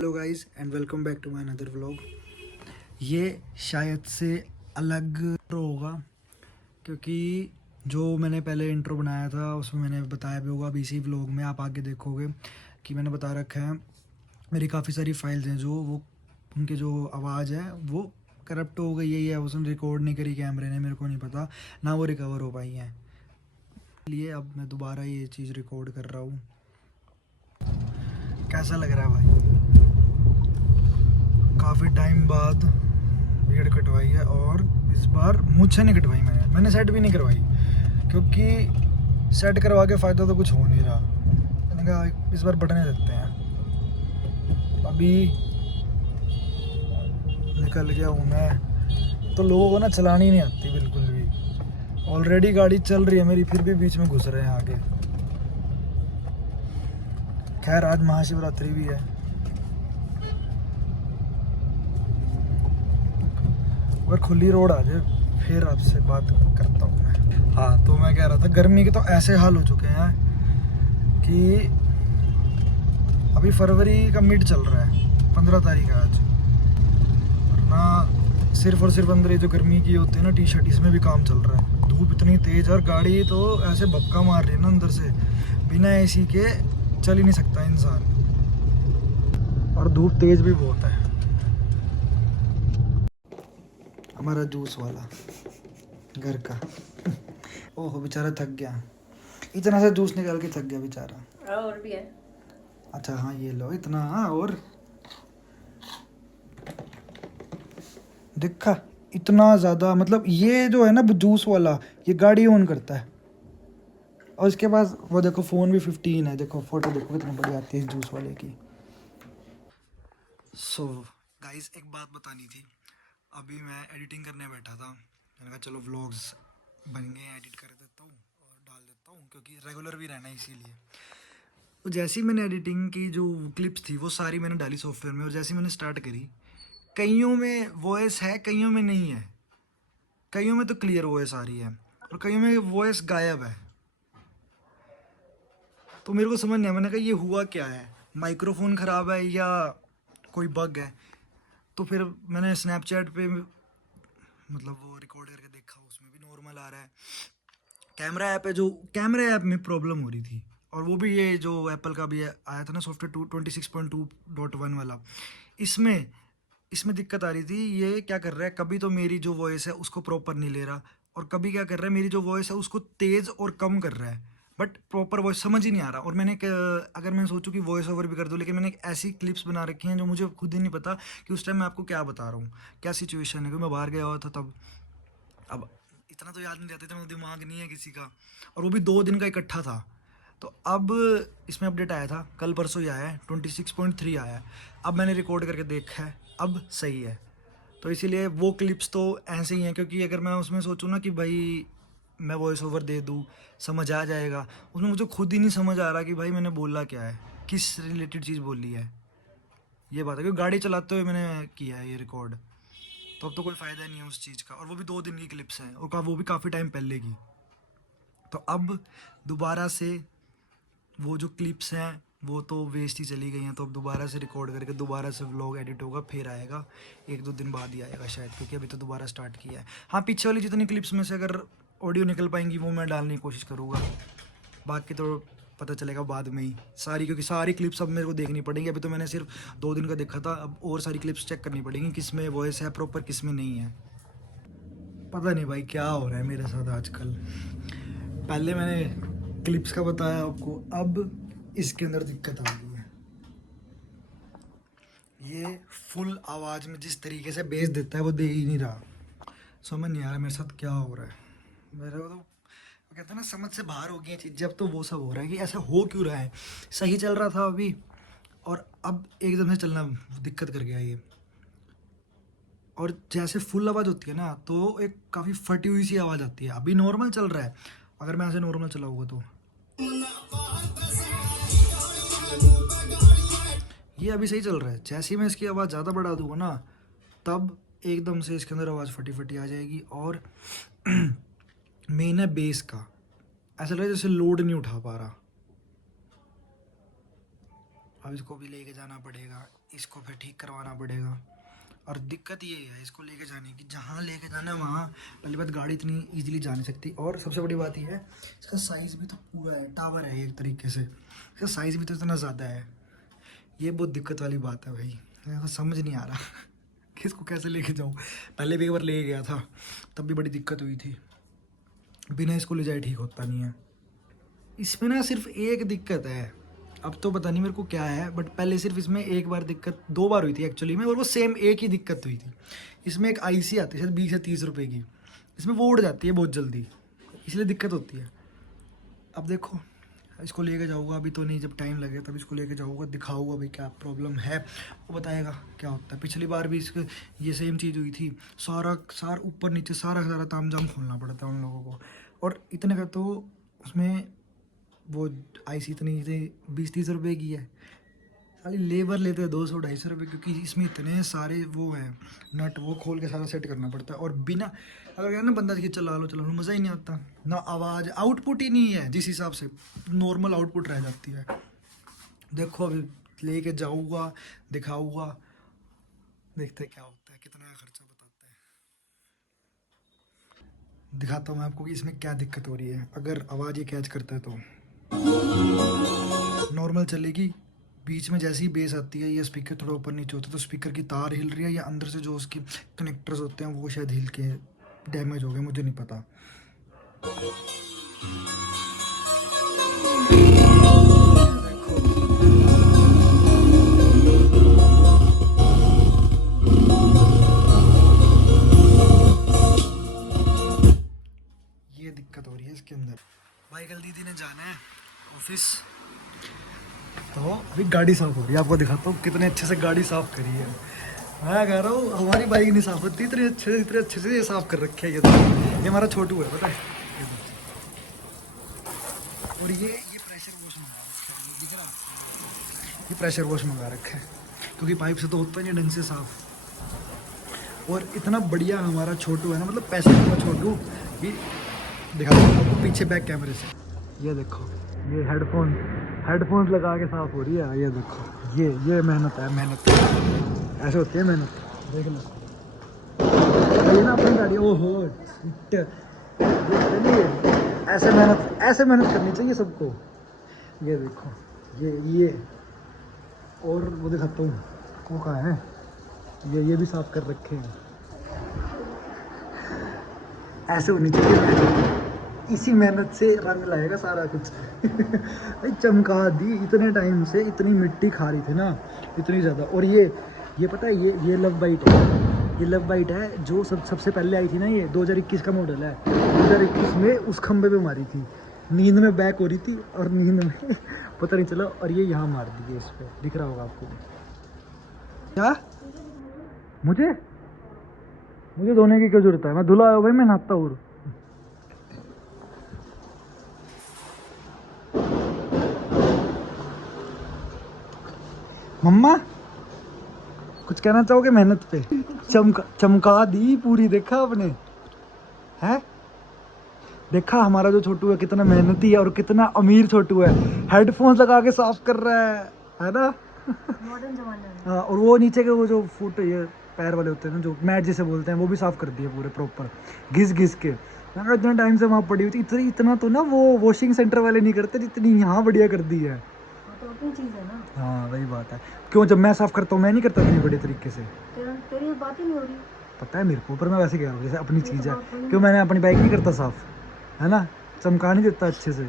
Hello guys and welcome back to my another vlog. ये शायद से अलग intro होगा क्योंकि जो मैंने पहले इंट्रो बनाया था उसमें मैंने बताया भी होगा। अभी इसी व्लॉग में आप आगे देखोगे कि मैंने बता रखा है मेरी काफ़ी सारी फाइल्स हैं जो वो उनकी जो आवाज़ है वो करप्ट हो गई है या उसने रिकॉर्ड नहीं करी कैमरे ने, मेरे को नहीं पता ना वो रिकवर हो पाई हैं। इसलिए अब मैं दोबारा ये चीज़ रिकॉर्ड कर रहा हूँ। कैसा लग रहा है भाई? काफ़ी टाइम बाद बियर्ड कटवाई है और इस बार मुझसे नहीं कटवाई मैंने सेट भी नहीं करवाई क्योंकि सेट करवा के फ़ायदा तो कुछ हो नहीं रहा। मैंने कहा इस बार बटने देते हैं। अभी निकल गया हूँ मैं तो लोगों को ना चलानी नहीं आती बिल्कुल भी। ऑलरेडी गाड़ी चल रही है मेरी फिर भी बीच में घुस रहे हैं आगे। खैर आज महाशिवरात्रि भी है और खुली रोड आ जाए फिर आपसे बात करता हूँ मैं। हाँ तो मैं कह रहा था गर्मी के तो ऐसे हाल हो चुके हैं कि अभी फरवरी का मिड चल रहा है, 15 तारीख है आज। वरना सिर्फ और सिर्फ अंदर ये जो गर्मी की होती है ना टी शर्ट, इसमें भी काम चल रहा है। धूप इतनी तेज़ और गाड़ी तो ऐसे भपका मार रही है ना अंदर से, बिना एसी के चल ही नहीं सकता इंसान। और धूप तेज़ भी बहुत है। हमारा जूस वाला घर का ओहो बेचारा थक गया, इतना सा जूस निकाल के थक गया बेचारा। और भी है। अच्छा हाँ ये लो इतना। हाँ और देखा इतना ज़्यादा, मतलब ये जो है ना जूस वाला ये गाड़ी ऑन करता है। और इसके पास वो देखो फ़ोन भी 15 है, देखो फोटो देखो कितनी बड़ी आती है इस जूस वाले की। सो गाइस एक बात बतानी थी। अभी मैं एडिटिंग करने बैठा था, मैंने कहा चलो व्लॉग्स बन गए एडिट कर देता हूँ और डाल देता हूँ क्योंकि रेगुलर भी रहना है इसीलिए। तो जैसे ही मैंने एडिटिंग की जो क्लिप्स थी वो सारी मैंने डाली सॉफ्टवेयर में, और जैसे ही मैंने स्टार्ट करी कईयों में वॉइस है कईयों में नहीं है। कईयों में तो क्लियर वॉइस आ रही है और कईयों में वॉइस गायब है। तो मेरे को समझ नहीं आया, मैंने कहा ये हुआ क्या है, माइक्रोफोन ख़राब है या कोई बग है। तो फिर मैंने स्नैपचैट पे मतलब वो रिकॉर्ड करके देखा, उसमें भी नॉर्मल आ रहा है। कैमरा ऐप है, जो कैमरा ऐप में प्रॉब्लम हो रही थी, और वो भी ये जो एप्पल का भी आया था ना सॉफ्टवेयर 26.2.1 वाला, इसमें इसमें दिक्कत आ रही थी। ये क्या कर रहा है, कभी तो मेरी जो वॉइस है उसको प्रॉपर नहीं ले रहा, और कभी क्या कर रहा है मेरी जो वॉइस है उसको तेज़ और कम कर रहा है, बट प्रॉपर वॉइस समझ ही नहीं आ रहा। और अगर मैं सोचूं कि वॉइस ओवर भी कर दूं, लेकिन मैंने एक ऐसी क्लिप्स बना रखी हैं जो मुझे खुद ही नहीं पता कि उस टाइम मैं आपको क्या बता रहा हूँ, क्या सिचुएशन है, क्योंकि मैं बाहर गया हुआ था तब। अब इतना तो याद नहीं रहता, इतना दिमाग नहीं है किसी का, और वो भी 2 दिन का इकट्ठा था। तो अब इसमें अपडेट आया था, कल परसों ही आया है, 26.3 आया है। अब मैंने रिकॉर्ड करके देखा है, अब सही है। तो इसीलिए वो क्लिप्स तो ऐसे ही हैं, क्योंकि अगर मैं उसमें सोचूं ना कि भाई मैं वॉइस ओवर दे दूं समझ आ जाएगा, उसमें मुझे खुद ही नहीं समझ आ रहा कि भाई मैंने बोला क्या है, किस रिलेटेड चीज़ बोली है। ये बात है क्योंकि गाड़ी चलाते हुए मैंने किया है ये रिकॉर्ड, तो अब तो कोई फ़ायदा नहीं है उस चीज़ का। और वो भी 2 दिन की क्लिप्स हैं, और वो भी काफ़ी टाइम पहले की। तो अब दोबारा से वो जो क्लिप्स हैं वो तो वेस्ट ही चली गई हैं, तो अब दोबारा से रिकॉर्ड करके दोबारा से व्लॉग एडिट होगा, फिर आएगा। 1-2 दिन बाद ही आएगा शायद, क्योंकि अभी तो दोबारा स्टार्ट किया है। हाँ पीछे वाली जितनी क्लिप्स में से अगर ऑडियो निकल पाएंगी वो मैं डालने की कोशिश करूँगा, बाकी तो पता चलेगा बाद में ही सारी, क्योंकि सारी क्लिप्स अब मेरे को देखनी पड़ेंगी। अभी तो मैंने सिर्फ 2 दिन का देखा था, अब और सारी क्लिप्स चेक करनी पड़ेंगी किस में वॉइस है प्रॉपर किस में नहीं है। पता नहीं भाई क्या हो रहा है मेरे साथ आजकल। पहले मैंने क्लिप्स का बताया आपको, अब इसके अंदर दिक्कत आ गई है। ये फुल आवाज़ में जिस तरीके से बेस देता है वो दे ही नहीं रहा। समझ नहीं आ रहा मेरे साथ क्या हो रहा है। मेरे को तो कहते हैं ना समझ से बाहर हो गई चीज़, अब तो वो सब हो रहा है कि ऐसा हो क्यों रहा है। सही चल रहा था अभी, और अब एकदम से चलना दिक्कत कर गया ये। और जैसे फुल आवाज़ होती है ना तो एक काफ़ी फटी हुई सी आवाज़ आती है। अभी नॉर्मल चल रहा है, अगर मैं ऐसे नॉर्मल चलाऊंगा तो ये अभी सही चल रहा है। जैसे ही मैं इसकी आवाज़ ज़्यादा बढ़ा दूंगा ना तब एकदम से इसके अंदर आवाज़ फटी फटी आ जाएगी। और मेन है बेस का, ऐसा लग रहा है जैसे लोड नहीं उठा पा रहा। अब इसको भी लेके जाना पड़ेगा, इसको फिर ठीक करवाना पड़ेगा। और दिक्कत ये है इसको लेके जाने की, जहाँ लेके जाना है वहाँ पहली बात गाड़ी इतनी इजीली जा नहीं सकती, और सबसे बड़ी बात ये है इसका साइज़ भी तो पूरा है, टावर है एक तरीके से, इसका साइज़ भी तो इतना ज़्यादा है। ये बहुत दिक्कत वाली बात है भाई, मेरे को समझ नहीं आ रहा कि इसको कैसे लेके जाऊँ। पहले भी एक बार ले गया था, तब भी बड़ी दिक्कत हुई थी, बिना इसको ले जाए ठीक होता नहीं है। इसमें ना सिर्फ एक दिक्कत है, अब तो पता नहीं मेरे को क्या है, बट पहले सिर्फ इसमें एक बार दिक्कत, 2 बार हुई थी एक्चुअली में, और वो सेम एक ही दिक्कत हुई थी। इसमें एक आईसी आती है शायद 20 या 30 रुपए की, इसमें वो उड़ जाती है बहुत जल्दी, इसलिए दिक्कत होती है। अब देखो इसको लेके जाऊँगा, अभी तो नहीं, जब टाइम लगे तब इसको लेके जाऊँगा, दिखाऊँगा भाई क्या प्रॉब्लम है, वो बताएगा क्या होता है। पिछली बार भी इसके ये सेम चीज़ हुई थी, सारा ऊपर नीचे सारा तामझाम खोलना पड़ता है उन लोगों को, और इतने का तो उसमें वो आईसी इतनी थी 20-30 रुपए की है, खाली लेबर लेते हैं 200-250 रुपये, क्योंकि इसमें इतने सारे वो हैं नट, वो खोल के सारा सेट करना पड़ता है। और बिना अगर यार ना बंदा कि चला लो मज़ा ही नहीं आता ना, आवाज़ आउटपुट ही नहीं है जिस हिसाब से, नॉर्मल आउटपुट रह जाती है। देखो अभी लेके जाऊँगा, दिखाऊँगा, देखते हैं क्या होता है, कितना खर्चा बताते हैं। दिखाता हूँ मैं आपको कि इसमें क्या दिक्कत हो रही है। अगर आवाज़ ये कैच करता है तो नॉर्मल चलेगी, बीच में जैसी बेस आती है या स्पीकर थोड़ा ऊपर नीचे होता है तो स्पीकर की तार हिल रही है, या अंदर से जो उसके कनेक्टर्स होते हैं वो शायद हिल के डैमेज हो गए, मुझे नहीं पता। ये दिक्कत हो रही है इसके अंदर। भाई कल दीदी ने जाना है ऑफिस, तो अभी गाड़ी साफ हो रही है, आपको दिखाता हूँ कितने अच्छे से गाड़ी साफ करी है। मैं कह रहा हूँ हमारी बाइक नहीं साफ होती, इतने अच्छे से ये साफ कर रखे है। ये हमारा छोटू है पता है, और ये प्रेशर वॉश मंगा रखा है, दिख रहा है? ये प्रेशर वॉश मंगा रखा है, क्योंकि पाइप से तो होता नहीं ढंग से साफ। और इतना बढ़िया हमारा छोटू है ना, मतलब पैसे का छोटू, ये दिखा आपको पीछे बैक कैमरे से, ये देखो ये हेडफोन्स लगा के साफ हो रही है। ये देखो ये मेहनत है, मेहनत ऐसे होती है मेहनत, देख लो ये ना अपनी गाड़ी। ओहो ऐसे मेहनत करनी चाहिए सबको। ये देखो ये और वो दिखाता हूँ, वो कहाँ है, ये भी साफ कर रखे हैं। ऐसे होनी चाहिए, इसी मेहनत से रंग लाएगा सारा कुछ। भाई चमका दी, इतने टाइम से इतनी मिट्टी खा रही थी ना, इतनी ज़्यादा। और ये पता है, ये लव बाइट है, ये लव बाइट है जो सबसे पहले आई थी ना, ये 2021 का मॉडल है। 2021 में उस खंबे पे मारी थी, नींद में बैक हो रही थी, और नींद में पता नहीं चला, और ये यहाँ मार दी है, इस पर दिख रहा होगा आपको। क्या मुझे धोने की क्या जरूरत है, मैं धुला भाई, मैं नहाता हूँ। मम्मा कुछ कहना चाहोगे मेहनत पे? चमका दी पूरी, देखा आपने है? देखा हमारा जो छोटू है कितना मेहनती है, और कितना अमीर छोटू है, हेडफोन्स लगा के साफ कर रहा है ना? मॉडर्न जमाना में। हाँ, और वो नीचे के वो जो फुट ये पैर वाले होते हैं ना, जो मैट जिसे बोलते हैं, वो भी साफ कर दिए पूरे प्रॉपर, घिस के। इतना टाइम से वहाँ पड़ी हुई थी, इतना तो ना वो वॉशिंग सेंटर वाले नहीं करते जितनी यहाँ बढ़िया कर दी है। तो अपनी चीज़ है ना। हाँ वही बात है, क्यों जब मैं साफ करता हूँ मैं नहीं करता इतनी बड़े तरीके से, तेरी बात ही नहीं हो रही, पता है मेरे को, पर मैं वैसे कह रहा हूँ जैसे अपनी चीज़ है। क्यों मैंने अपनी बाइक नहीं करता साफ, है ना, चमका नहीं देता अच्छे से।